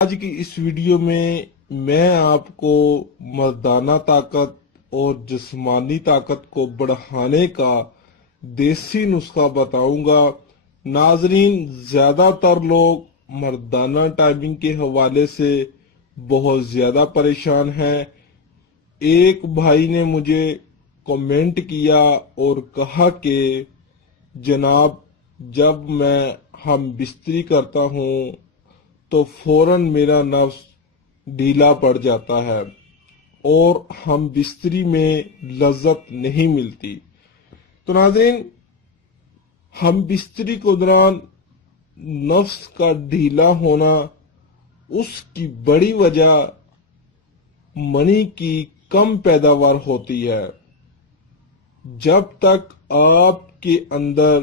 آج کی اس ویڈیو میں آپ کو مردانہ طاقت اور جسمانی طاقت کو بڑھانے کا دیسی نسخہ بتاؤں گا۔ ناظرین، زیادہ تر لوگ مردانہ ٹائمنگ کے حوالے سے بہت زیادہ پریشان ہیں۔ ایک بھائی نے مجھے کمنٹ کیا اور کہا کہ جناب، جب میں ہم بستری کرتا ہوں تو فوراً میرا نفس ڈھیلا پڑ جاتا ہے اور ہم بستری میں لذت نہیں ملتی۔ تو ناظرین، ہم بستری کے دوران نفس کا ڈھیلا ہونا، اس کی بڑی وجہ منی کی کم پیداوار ہوتی ہے۔ جب تک آپ کے اندر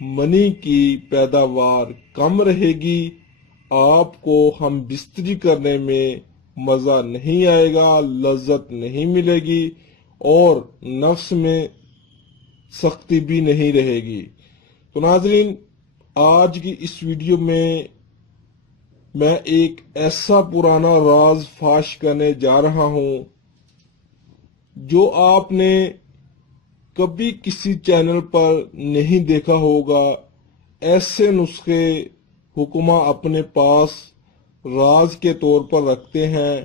منی کی پیداوار کم رہے گی، آپ کو ہم بستری کرنے میں مزہ نہیں آئے گا، لذت نہیں ملے گی اور نفس میں سختی بھی نہیں رہے گی۔ تو ناظرین، آج کی اس ویڈیو میں ایک ایسا پرانا راز فاش کرنے جا رہا ہوں جو آپ نے کبھی کسی چینل پر نہیں دیکھا ہوگا۔ ایسے نسخے حکماں اپنے پاس راز کے طور پر رکھتے ہیں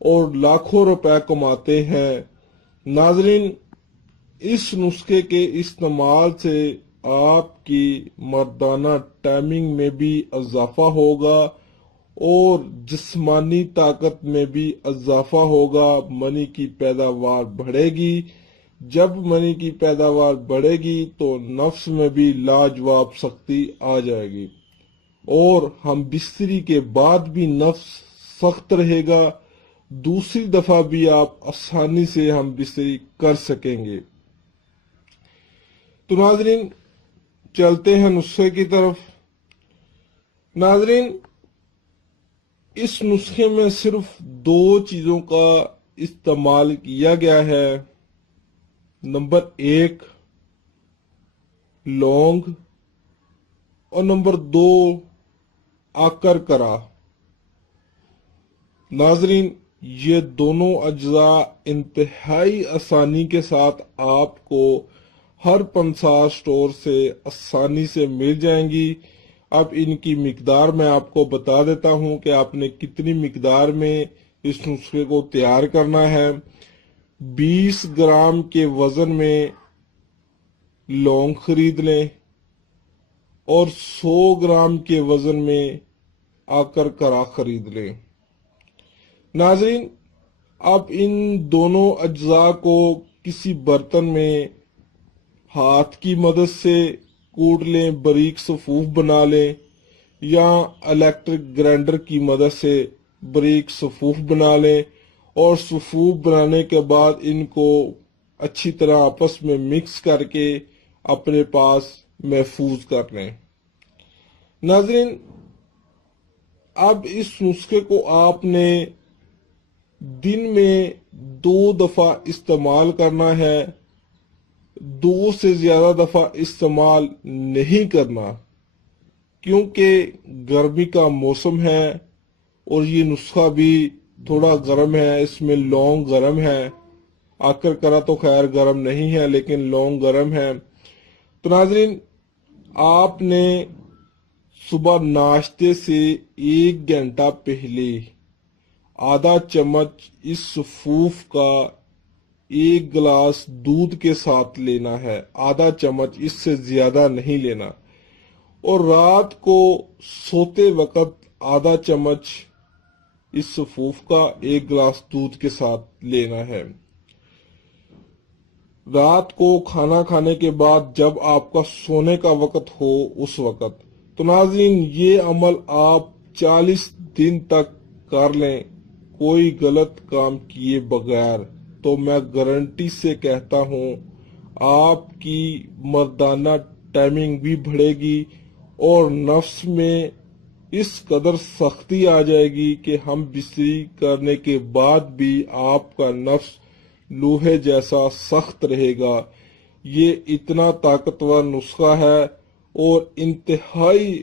اور لاکھوں روپے کماتے ہیں۔ ناظرین، اس نسخے کے استعمال سے آپ کی مردانہ ٹائمنگ میں بھی اضافہ ہوگا اور جسمانی طاقت میں بھی اضافہ ہوگا، منی کی پیداوار بڑھے گی۔ جب منی کی پیداوار بڑھے گی تو نفس میں بھی لاجواب سختی آ جائے گی اور ہم بستری کے بعد بھی نفس سخت رہے گا، دوسری دفعہ بھی آپ آسانی سے ہم بستری کر سکیں گے۔ تو ناظرین، چلتے ہیں نسخے کی طرف۔ ناظرین، اس نسخے میں صرف دو چیزوں کا استعمال کیا گیا ہے۔ نمبر 1 لونگ اور نمبر 2 آکر کرا۔ ناظرین، یہ دونوں اجزاء انتہائی آسانی کے ساتھ آپ کو ہر پنسار سٹور سے آسانی سے مل جائیں گی۔ اب ان کی مقدار میں آپ کو بتا دیتا ہوں کہ آپ نے کتنی مقدار میں اس نسخے کو تیار کرنا ہے۔ 20 گرام کے وزن میں لونگ خرید لیں اور 100 گرام کے وزن میں آکر کرا خرید لیں۔ ناظرین، اب ان دونوں اجزاء کو کسی برتن میں ہاتھ کی مدد سے کوٹ لیں، باریک صفوف بنا لیں، یا الیکٹرک گرائنڈر کی مدد سے باریک صفوف بنا لیں اور صفوف بنانے کے بعد ان کو اچھی طرح آپس میں مکس کر کے اپنے پاس محفوظ کر لیں۔ ناظرین، اب اس نسخے کو آپ نے دن میں 2 دفعہ استعمال کرنا ہے، 2 سے زیادہ دفعہ استعمال نہیں کرنا، کیونکہ گرمی کا موسم ہے اور یہ نسخہ بھی تھوڑا گرم ہے۔ اس میں لونگ گرم ہے، آکر کرا تو خیر گرم نہیں ہے لیکن لونگ گرم ہے۔ تو ناظرین، آپ نے صبح ناشتے سے 1 گھنٹہ پہلے آدھا چمچ اس صفوف کا 1 گلاس دودھ کے ساتھ لینا ہے، آدھا چمچ، اس سے زیادہ نہیں لینا، اور رات کو سوتے وقت آدھا چمچ اس صفوف کا 1 گلاس دودھ کے ساتھ لینا ہے۔ رات کو کھانا کھانے کے بعد جب آپ کا سونے کا وقت ہو اس وقت۔ تو ناظرین، یہ عمل آپ 40 دن تک کر لیں کوئی غلط کام کیے بغیر، تو میں گارنٹی سے کہتا ہوں آپ کی مردانہ ٹائمنگ بھی بڑھے گی اور نفس میں اس قدر سختی آ جائے گی کہ ہم بستری کرنے کے بعد بھی آپ کا نفس لوہے جیسا سخت رہے گا۔ یہ اتنا طاقتور نسخہ ہے اور انتہائی